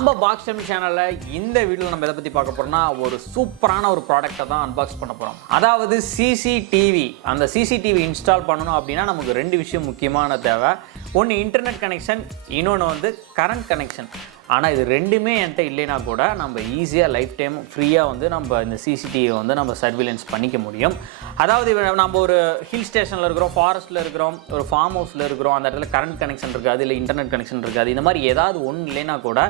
நம்ம box time சேனல்ல இந்த வீடியோல நம்ம எதை பத்தி பார்க்க போறோம்னா ஒரு சூப்பரான ஒரு ப்ராடக்ட்டை தான் அன்பாக்ஸ் பண்ண போறோம். அதாவது சிசிடிவி. அந்த சிசிடிவி இன்ஸ்டால் பண்ணனும் அப்படினா நமக்கு ரெண்டு விஷயம் முக்கியமான தேவை. ஒன்னு இன்டர்நெட் கனெக்ஷன், இன்னொன்னு வந்து கரண்ட் கனெக்ஷன். ஆனால் இது ரெண்டுமே என்கிட்ட இல்லைனா கூட நம்ம ஈஸியாக லைஃப் டைம் ஃப்ரீயாக வந்து நம்ம இந்த சிசிடிவி வந்து நம்ம சர்வீலன்ஸ் பண்ணிக்க முடியும். அதாவது நம்ம ஒரு ஹில் ஸ்டேஷனில் இருக்கிறோம், ஃபாரஸ்ட்டில் இருக்கிறோம், ஒரு ஃபார்ம் ஹவுஸில் இருக்கிறோம், அந்த இடத்துல கரண்ட் கனெக்ஷன் இருக்காது, இல்லை இன்டர்நெட் கனெக்ஷன் இருக்காது. இந்த மாதிரி ஏதாவது ஒன்று இல்லைனா கூட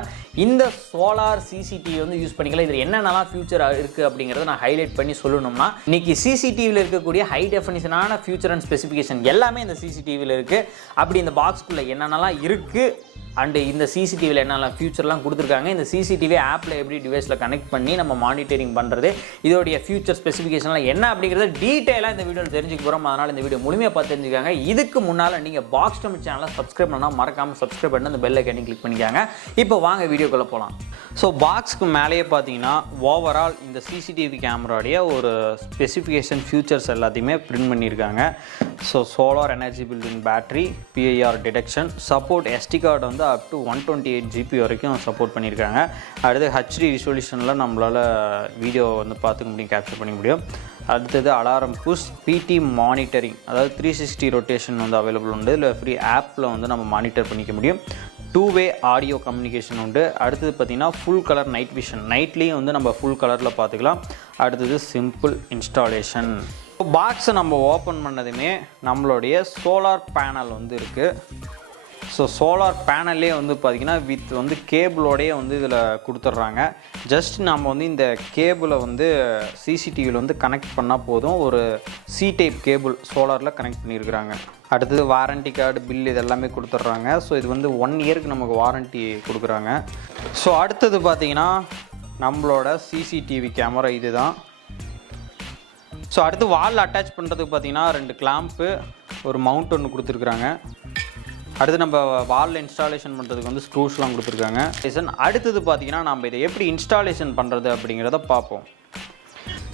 இந்த சோலார் சிசிடிவி வந்து யூஸ் பண்ணிக்கலாம். இதில் என்னென்னலாம் ஃபியூச்சர் இருக்குது அப்படிங்கிறத நான் ஹைலைட் பண்ணி சொல்லணும்னா, இன்றைக்கி சிசிடிவியில் இருக்கக்கூடிய ஹை டெஃபினிஷனான ஃபியூச்சர் அண்ட் ஸ்பெசிஃபிகேஷன் எல்லாமே இந்த சிசிடிவியில் இருக்குது. அப்படி இந்த பாக்ஸ்குள்ளே என்னென்னலாம் இருக்குது அண்டு இந்த சிசிடிவியில் என்னெல்லாம் ஃபியூச்சர்லாம் கொடுத்துருக்காங்க, இந்த சிசிடிவி ஆப்பில் எப்படி டிவைஸில் கனெக்ட் பண்ணி நம்ம மானிட்டரிங் பண்ணுறது, இதோடைய ஃபியூச்சர் ஸ்பெசிஃபிகேஷன்லாம் என்ன அப்படிங்கிறத டீட்டெயிலாக இந்த வீடியோவில் தெரிஞ்சுக்க போகிறோம். அதனால் இந்த வீடியோ முழுமையாக பார்த்து தெரிஞ்சுக்காங்க. இதுக்கு முன்னால் நீங்கள் பாக்ஸ் டைம் சேனலை சப்ஸ்கிரைப் பண்ணால் மறக்காமல் சப்ஸ்கிரைப் பண்ணி அந்த பெல் ஐக்கனை கிளிக் பண்ணிக்காங்க. இப்போ வாங்க வீடியோக்குள்ளே போகலாம். ஸோ பாக்ஸ்க்கு மேலேயே பார்த்தீங்கன்னா ஓவரால் இந்த சிசிடிவி கேமராடைய ஒரு ஸ்பெசிஃபிகேஷன் ஃபியூச்சர்ஸ் எல்லாத்தையுமே பிரிண்ட் பண்ணியிருக்காங்க. So solar energy building battery, PIR detection, support SD card வந்து அப் டு 128 GB வரைக்கும் சப்போர்ட் பண்ணியிருக்காங்க. அடுத்து ஹெச்டி ரிசொல்யூஷனில் நம்மளால் வீடியோ வந்து பார்த்துக்க முடியும், கேப்சர் பண்ணிக்க முடியும். அடுத்தது அலாரம் புஷ், பிடி மானிட்டரிங், அதாவது 360 ரொட்டேஷன் வந்து அவைலபிள் உண்டு. இல்லை ஃப்ரீ ஆப்பில் வந்து நம்ம மானிட்டர் பண்ணிக்க முடியும். 2-வே ஆடியோ கம்யூனிகேஷன் உண்டு. அடுத்தது பார்த்திங்கன்னா ஃபுல் கலர் நைட் விஷன், நைட்லேயும் வந்து நம்ம ஃபுல் கலரில் பார்த்துக்கலாம். அடுத்தது சிம்பிள் இன்ஸ்டாலேஷன். பாக்ஸை நம்ம ஓப்பன் பண்ணதுமே நம்மளுடைய சோலார் பேனல் வந்து இருக்குது. ஸோ சோலார் பேனல்லே வந்து பார்த்திங்கன்னா வித் வந்து கேபிளோடையே வந்து இதில் கொடுத்துட்றாங்க. ஜஸ்ட் நம்ம வந்து இந்த கேபிளை வந்து சிசிடிவியில் வந்து கனெக்ட் பண்ணால் போதும். ஒரு சி டைப் கேபிள் சோலாரில் கனெக்ட் பண்ணியிருக்கிறாங்க. அடுத்தது வாரண்டி கார்டு, பில் இதெல்லாமே கொடுத்துட்றாங்க. ஸோ இது வந்து 1 இயருக்கு நமக்கு வாரண்ட்டி கொடுக்குறாங்க. ஸோ அடுத்தது பார்த்திங்கன்னா நம்மளோட சிசிடிவி கேமரா இது தான். ஸோ அடுத்து வாலில் அட்டாச் பண்ணுறதுக்கு பார்த்திங்கன்னா 2 கிளாம்ப்பு, ஒரு மவுண்ட் ஒன்று கொடுத்துருக்குறாங்க. அடுத்து நம்ம வாலில் இன்ஸ்டாலேஷன் பண்ணுறதுக்கு வந்து ஸ்க்ரூஸ்லாம் கொடுத்துருக்காங்க. அடுத்தது பார்த்திங்கன்னா நம்ம இதை எப்படி இன்ஸ்டாலேஷன் பண்ணுறது அப்படிங்கிறத பார்ப்போம்.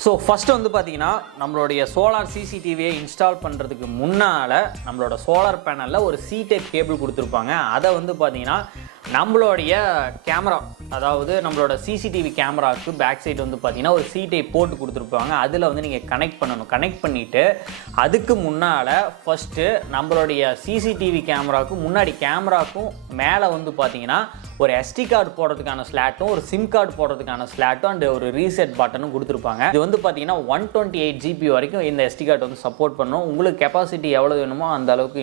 ஸோ ஃபஸ்ட்டு வந்து பார்த்திங்கன்னா நம்மளுடைய சோலார் சிசிடிவியை இன்ஸ்டால் பண்ணுறதுக்கு முன்னால் நம்மளோட சோலார் பேனலில் ஒரு சி டைப் கேபிள் கொடுத்துருப்பாங்க. அதை வந்து பார்த்திங்கன்னா நம்மளுடைய கேமரா, அதாவது நம்மளோட சிசிடிவி கேமராவுக்கு பேக் சைடு வந்து பார்த்திங்கன்னா ஒரு சி டைப் போட்டு கொடுத்துருப்பாங்க. அதில் வந்து நீங்கள் கனெக்ட் பண்ணணும். கனெக்ட் பண்ணிவிட்டு அதுக்கு முன்னால் ஃபஸ்ட்டு நம்மளுடைய சிசிடிவி கேமராவுக்கும் முன்னாடி கேமராவுக்கும் மேலே வந்து பார்த்திங்கன்னா ஒரு எஸ்டி கார்டு போடுறதுக்கான ஸ்லாட்டும், ஒரு சிம் கார்டு போடுறதுக்கான ஸ்லாட்டும் அண்ட் ஒரு ரீசெட் பட்டனும் கொடுத்துருப்பாங்க. இது வந்து பார்த்தீங்கன்னா 128 GB வரைக்கும் இந்த எஸ்டி கார்டு வந்து சப்போர்ட் பண்ணும். உங்களுக்கு கெப்பாசிட்டி எவ்வளோ வேணுமோ அந்த அளவுக்கு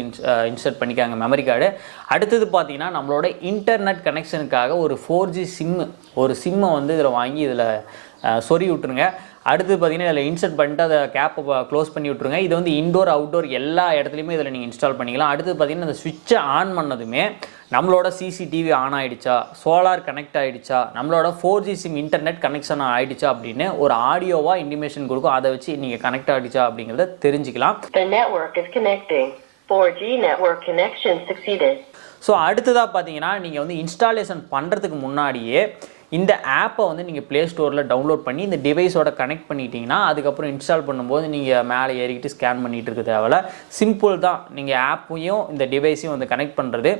இன்சர்ட் பண்ணிக்காங்க மெமரி கார்டு. அடுத்தது பார்த்தீங்கன்னா நம்மளோட இன்டர்நெட் கனெக்ஷனுக்காக ஒரு 4G சிம்மை வந்து இதில் வாங்கி இதில் சொறி விட்டுருங்க. அடுத்து பார்த்தீங்கன்னா இதில் இன்சர்ட் பண்ணிட்டு அதை கேப்பை க்ளோஸ் பண்ணி விட்ருங்க. இது வந்து இன்டோர் அவுட்டோர் எல்லா இடத்துலையுமே இதில் நீங்கள் இன்ஸ்டால் பண்ணிக்கலாம். அடுத்து பார்த்தீங்கன்னா இந்த ஸ்விட்சை ஆன் பண்ணதுமே நம்மளோட சிசிடிவி ஆன் ஆகிடுச்சா, சோலார் கனெக்ட் ஆகிடுச்சா, நம்மளோட 4G சிம் இன்டர்நெட் கனெக்ஷன் ஆகிடுச்சா அப்படின்னு ஒரு ஆடியோவாக இன்டிமேஷன் கொடுக்கும். அதை வச்சு நீங்கள் கனெக்ட் ஆகிடுச்சா அப்படிங்கிறத தெரிஞ்சுக்கலாம். ஸோ அடுத்ததாக பார்த்தீங்கன்னா நீங்கள் வந்து இன்ஸ்டாலேஷன் பண்ணுறதுக்கு முன்னாடியே இந்த ஆப்பை வந்து நீங்கள் ப்ளே ஸ்டோரில் டவுன்லோட் பண்ணி இந்த டிவைஸோட கனெக்ட் பண்ணிட்டீங்கன்னா அதுக்கப்புறம் இன்ஸ்டால் பண்ணும்போது நீங்கள் மேலே ஏறிக்கிட்டு ஸ்கேன் பண்ணிகிட்டு இருக்க தேவையில்ல. சிம்பிள் தான். நீங்கள் ஆப்பையும் இந்த டிவைஸையும் வந்து கனெக்ட் பண்ணுறது.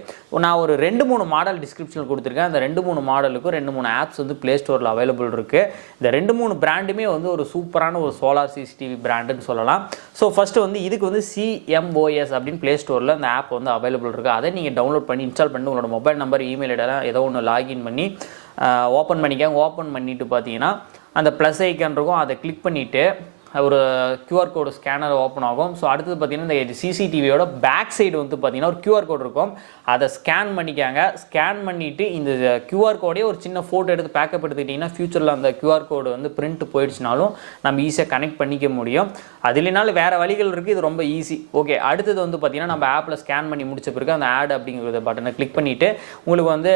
நான் ஒரு 2-3 மாடல் டிஸ்கிரிப்ஷனில் கொடுத்துருக்கேன். அந்த 2-3 மாடலுக்கும் 2-3 ஆப்ஸ் வந்து ப்ளே ஸ்டோரில் அவைலபிள் இருக்குது. இந்த 2-3 பிராண்டுமே வந்து ஒரு சூப்பரான ஒரு சோலார் சிசிடிவி பிராண்டுன்னு சொல்லலாம். ஸோ ஃபஸ்ட்டு வந்து இதுக்கு வந்து CMOS அப்படின்னு ப்ளே ஸ்டோரில் அந்த ஆப் வந்து அவைலபிள் இருக்குது. அதை நீங்கள் டவுன்லோட் பண்ணி இன்ஸ்டால் பண்ணி உங்களோட மொபைல் நம்பர், இமெயில் ஐடியெல்லாம் ஏதோ ஒன்று லாகின் பண்ணி ஓப்பன் பண்ணிக்காங்க. ஓப்பன் பண்ணிவிட்டு பார்த்தீங்கன்னா அந்த ப்ளஸ் ஐக்கான் இருக்கும், அதை கிளிக் பண்ணிவிட்டு ஒரு QR கோடு ஸ்கேனர் ஓப்பன் ஆகும். ஸோ அடுத்தது பார்த்திங்கன்னா இந்த சிசிடிவியோட பேக் சைடு வந்து பார்த்திங்கன்னா ஒரு QR கோடு இருக்கும். அதை ஸ்கேன் பண்ணிக்காங்க. ஸ்கேன் பண்ணிவிட்டு இந்த QR கோடே ஒரு சின்ன ஃபோட்டோ எடுத்து பேக்கப் எடுத்துக்கிட்டிங்கன்னா ஃபியூச்சரில் அந்த QR கோடு வந்து பிரிண்ட் போயிடுச்சுனாலும் நம்ம ஈஸியாக கனெக்ட் பண்ணிக்க முடியும். அது இல்லைனாலும் வேறு வழிகள் இருக்குது. இது ரொம்ப ஈஸி. ஓகே, அடுத்தது வந்து பார்த்திங்கன்னா நம்ம ஆப்பில் ஸ்கேன் பண்ணி முடிச்ச பிறகு அந்த ஆட் அப்படிங்கிற பட்டனை கிளிக் பண்ணிவிட்டு உங்களுக்கு வந்து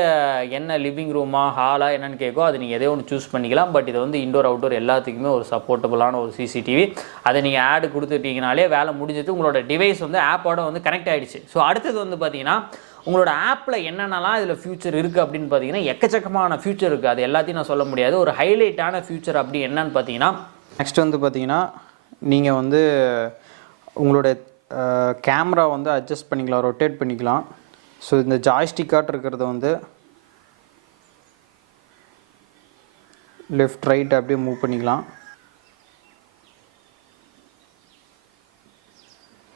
என்ன லிவிங் ரூமா, ஹாலா என்னென்னு கேட்கோ அது நீங்கள் எதோ ஒன்று சூஸ் பண்ணிக்கலாம். பட் இது வந்து இண்டோர் அவுட்டோர் எல்லாத்துக்குமே ஒரு சப்போர்ட்டபுளான ஒரு சிசிடிவி. அதை நீங்கள் ஆடு கொடுத்துட்டீங்கனாலே வேலை முடிஞ்சது. உங்களோட டிவைஸ் வந்து ஆப்போட வந்து கனெக்ட் ஆகிடுச்சு. ஸோ அடுத்தது வந்து பார்த்தீங்கன்னா உங்களோட ஆப்பில் என்னென்னலாம் இதில் ஃபியூச்சர் இருக்குது அப்படின்னு பார்த்தீங்கன்னா எக்கச்சக்கமான ஃபியூச்சர் இருக்குது. அது எல்லாத்தையும் நான் சொல்ல முடியாது. ஒரு ஹைலைட்டான ஃபியூச்சர் அப்படி என்னன்னு பார்த்தீங்கன்னா, நெக்ஸ்ட் வந்து பார்த்தீங்கன்னா நீங்கள் வந்து உங்களோட கேமரா வந்து அட்ஜஸ்ட் பண்ணிக்கலாம், ரொட்டேட் பண்ணிக்கலாம். ஸோ இந்த ஜாய்ஸ்டிக்காட் இருக்கிறத வந்து லெஃப்ட் ரைட் அப்படியே மூவ் பண்ணிக்கலாம்.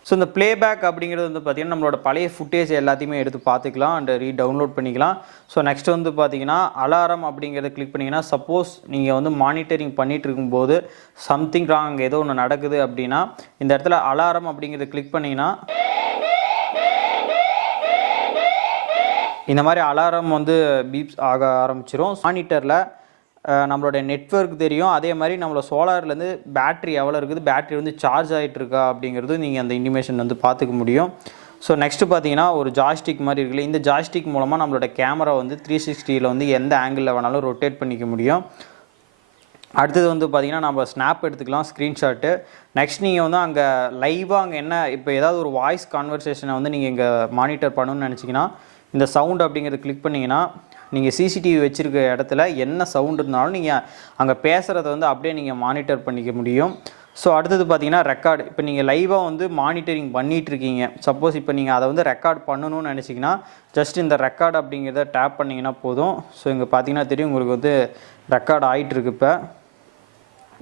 ஸோ இந்த ப்ளேபேக் அப்படிங்கிறது வந்து பார்த்திங்கன்னா நம்மளோட பழைய ஃபுட்டேஜ் எல்லாத்தையுமே எடுத்து பார்த்துக்கலாம் அண்ட் டவுன்லோட் பண்ணிக்கலாம். ஸோ நெக்ஸ்ட் வந்து பார்த்திங்கன்னா அலாரம் அப்படிங்கிறத கிளிக் பண்ணிங்கன்னா சப்போஸ் நீங்கள் வந்து மானிட்டரிங் பண்ணிகிட்டு இருக்கும்போது சம்திங் ராங் ஏதோ ஒன்று நடக்குது அப்படின்னா இந்த இடத்துல அலாரம் அப்படிங்கிறத கிளிக் பண்ணிங்கன்னா இந்த மாதிரி அலாரம் வந்து பீப்ஸ் ஆக ஆரம்பிச்சிடும். மானிட்டரில் நம்மளோட நெட்வொர்க் தெரியும், அதே மாதிரி நம்மளோட சோலார்லேருந்து பேட்ரி எவ்வளோ இருக்குது, பேட்ரி வந்து சார்ஜ் ஆகிட்டு இருக்கா அப்படிங்கிறது நீங்கள் அந்த இன்டிமேஷன் வந்து பார்த்துக்க முடியும். ஸோ நெக்ஸ்ட்டு பார்த்தீங்கன்னா ஒரு ஜாய்ஸ்டிக் மாதிரி இருக்குல்ல, இந்த ஜாய்ஸ்டிக் மூலமாக நம்மளோட கேமரா வந்து 360 வந்து எந்த ஆங்கிளில் வேணாலும் ரொட்டேட் பண்ணிக்க முடியும். அடுத்தது வந்து பார்த்திங்கன்னா நம்ம ஸ்னாப் எடுத்துக்கலாம், ஸ்க்ரீன்ஷாட்டு. நெக்ஸ்ட் நீங்கள் வந்து அங்கே லைவாக அங்கே என்ன இப்போ ஏதாவது ஒரு வாய்ஸ் கான்வர்சேஷனை வந்து நீங்கள் இங்கே மானிட்டர் பண்ணணும்னு நினச்சிங்கன்னா இந்த சவுண்ட் அப்படிங்கிறத கிளிக் பண்ணிங்கன்னா நீங்கள் சிசிடிவி வச்சுருக்க இடத்துல என்ன சவுண்ட் இருந்தாலும் நீங்கள் அங்கே பேசுகிறத வந்து அப்படியே நீங்கள் மானிட்டர் பண்ணிக்க முடியும். ஸோ அடுத்தது பார்த்தீங்கன்னா ரெக்கார்டு. இப்போ நீங்கள் லைவாக வந்து மானிட்டரிங் பண்ணிகிட்ருக்கீங்க, சப்போஸ் இப்போ நீங்கள் அதை வந்து ரெக்கார்ட் பண்ணணும்னு நினச்சிங்கன்னா ஜஸ்ட் இந்த ரெக்கார்டு அப்படிங்கிறத டேப் பண்ணிங்கன்னா போதும். ஸோ இங்கே பார்த்தீங்கன்னா தெரியும் உங்களுக்கு வந்து ரெக்கார்ட் ஆகிட்டுருக்கு. இப்போ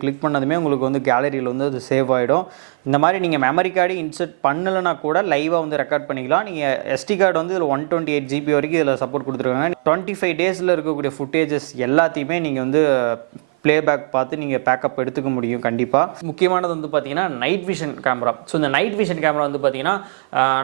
கிளிக் பண்ணதுமே உங்களுக்கு வந்து கேலரியில் வந்து அது சேவ் ஆகிடும். இந்த மாதிரி நீங்கள் மெமரி கார்டு இன்சர்ட் பண்ணலைன்னா கூட லைவாக வந்து ரெக்கார்ட் பண்ணிக்கலாம். நீங்கள் எஸ்டி கார்டு வந்து இதில் 128 GB வரைக்கும் இதில் சப்போர்ட் கொடுத்துருக்காங்க. 25 டேஸில் இருக்கக்கூடிய ஃபுட்டேஜஸ் எல்லாத்தையுமே நீங்கள் வந்து ப்ளேபேக் பார்த்து நீங்கள் பேக்கப் எடுத்துக்க முடியும் கண்டிப்பாக. முக்கியமானது வந்து பார்த்தீங்கன்னா நைட் விஷன் கேமரா. ஸோ இந்த நைட் விஷன் கேமரா வந்து பார்த்தீங்கன்னா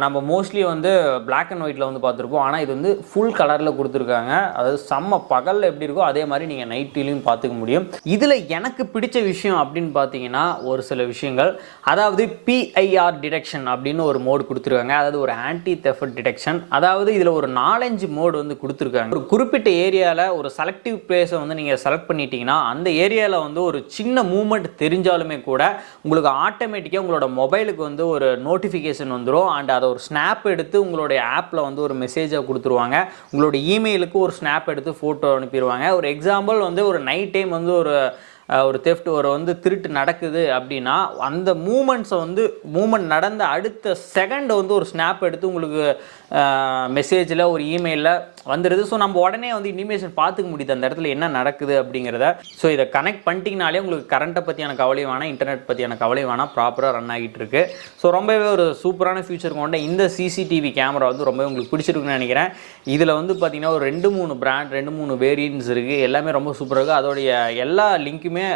நம்ம மோஸ்ட்லி வந்து பிளாக் அண்ட் ஒயிட்டில் வந்து பார்த்துருப்போம், ஆனால் இது வந்து ஃபுல் கலரில் கொடுத்துருக்காங்க. அதாவது செம்ம பகலில் எப்படி இருக்கோ அதே மாதிரி நீங்கள் நைட்லேயும் பார்த்துக்க முடியும். இதில் எனக்கு பிடிச்ச விஷயம் அப்படின்னு பார்த்தீங்கன்னா ஒரு சில விஷயங்கள், அதாவது PIR டிடெக்ஷன் அப்படின்னு ஒரு மோடு கொடுத்துருக்காங்க, அதாவது ஒரு ஆன்டி தெஃப்ட் டிடெக்ஷன். அதாவது இதில் ஒரு 4-5 மோடு வந்து கொடுத்துருக்காங்க. ஒரு குறிப்பிட்ட ஏரியாவில் ஒரு செலக்டிவ் பிளேஸை வந்து நீங்கள் செலக்ட் பண்ணிட்டீங்கன்னா அந்த ஏரியாவில் வந்து ஒரு சின்ன மூவ்மெண்ட் தெரிஞ்சாலுமே கூட உங்களுக்கு ஆட்டோமேட்டிக்காக உங்களோட மொபைலுக்கு வந்து ஒரு நோட்டிஃபிகேஷன் வந்துடும். அண்ட் அதை ஒரு ஸ்னாப் எடுத்து உங்களுடைய ஆப்பில் வந்து ஒரு மெசேஜாக கொடுத்துருவாங்க. உங்களோட இமெயிலுக்கு ஒரு ஸ்னாப் எடுத்து ஃபோட்டோ அனுப்பிடுவாங்க. ஒரு எக்ஸாம்பிள் வந்து ஒரு நைட் டைம் வந்து ஒரு தெஃப்ட் ஒரு வந்து திருட்டு நடக்குது அப்படின்னா அந்த மூமெண்ட் நடந்த அடுத்த செகண்ட் வந்து ஒரு ஸ்னாப் எடுத்து உங்களுக்கு மெசேஜில் ஒரு இமெயிலில் வந்துடுது. ஸோ நம்ம உடனே வந்து இன்டிமேஷன் பார்த்துக்க முடியுது அந்த இடத்துல என்ன நடக்குது அப்படிங்கிறத. ஸோ இதை கனெக்ட் பண்ணிட்டீங்கனாலே உங்களுக்கு கரண்ட்டை பற்றியான கவலை வேணாம், இன்டர்நெட் பற்றியான கவலை வேணாம், ப்ராப்பராக ரன் ஆகிட்டு இருக்கு. ஸோ ரொம்பவே ஒரு சூப்பரான ஃபியூச்சர் கொண்ட இந்த சிசிடிவி கேமரா வந்து ரொம்பவே உங்களுக்கு பிடிச்சிருக்குன்னு நினைக்கிறேன். இதில் வந்து பார்த்திங்கன்னா ஒரு 2-3 பிராண்ட் 2-3 வேரியன்ட்ஸ் இருக்குது, எல்லாமே ரொம்ப சூப்பராக இருக்குது. அதோடைய எல்லா லிங்க்குமே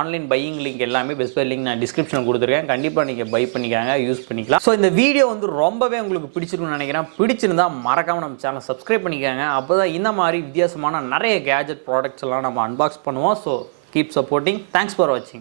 ஆன்லைன் பையிங் லிங்க் எல்லாமே பெஸ்ட் பை லிங்க் நான் டிஸ்கிரிப்ஷனில் கொடுத்துருக்கேன், கண்டிப்பாக நீங்கள் பை பண்ணிக்காங்க, யூஸ் பண்ணிக்கலாம். ஸோ இந்த வீடியோ வந்து ரொம்பவே உங்களுக்கு பிடிச்சிருக்குன்னு நினைக்கிறேன். பிடிச்சிருந்தா மறக்காம நம்ம சேனலை சப்ஸ்கிரைப் பண்ணிக்கோங்க. அப்போதான் இந்த மாதிரி வித்தியாசமான நிறைய கேஜெட் ப்ராடக்ட்ஸ் எல்லாம் நம்ம அன்பாக்ஸ் பண்ணுவோம். So keep supporting. Thanks for வாட்சிங்.